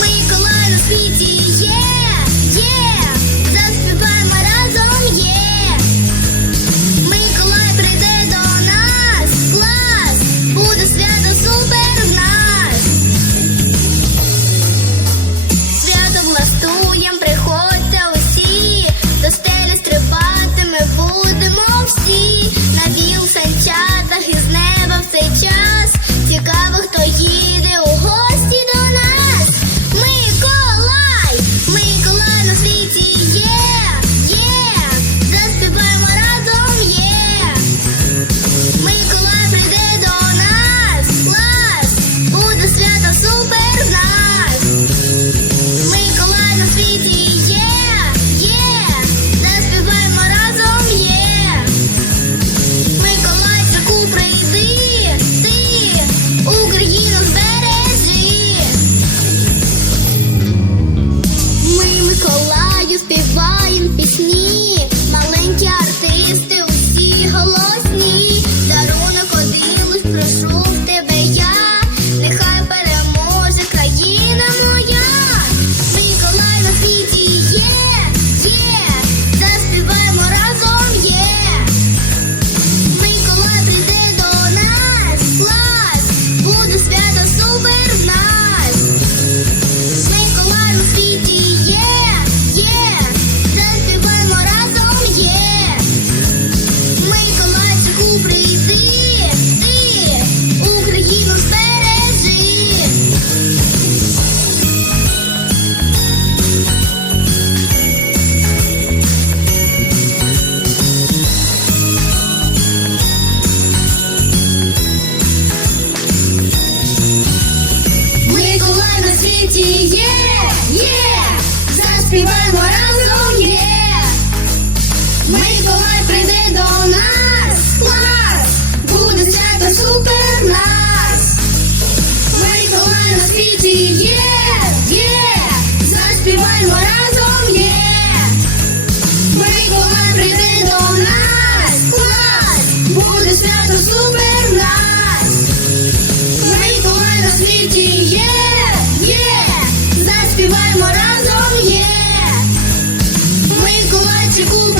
Миколай на світі. світі є, є, заспіваємо разом є. Миколай прийде до нас, клас, буде свято супер нас. Миколай на світі є, є, заспіваємо разом. segura.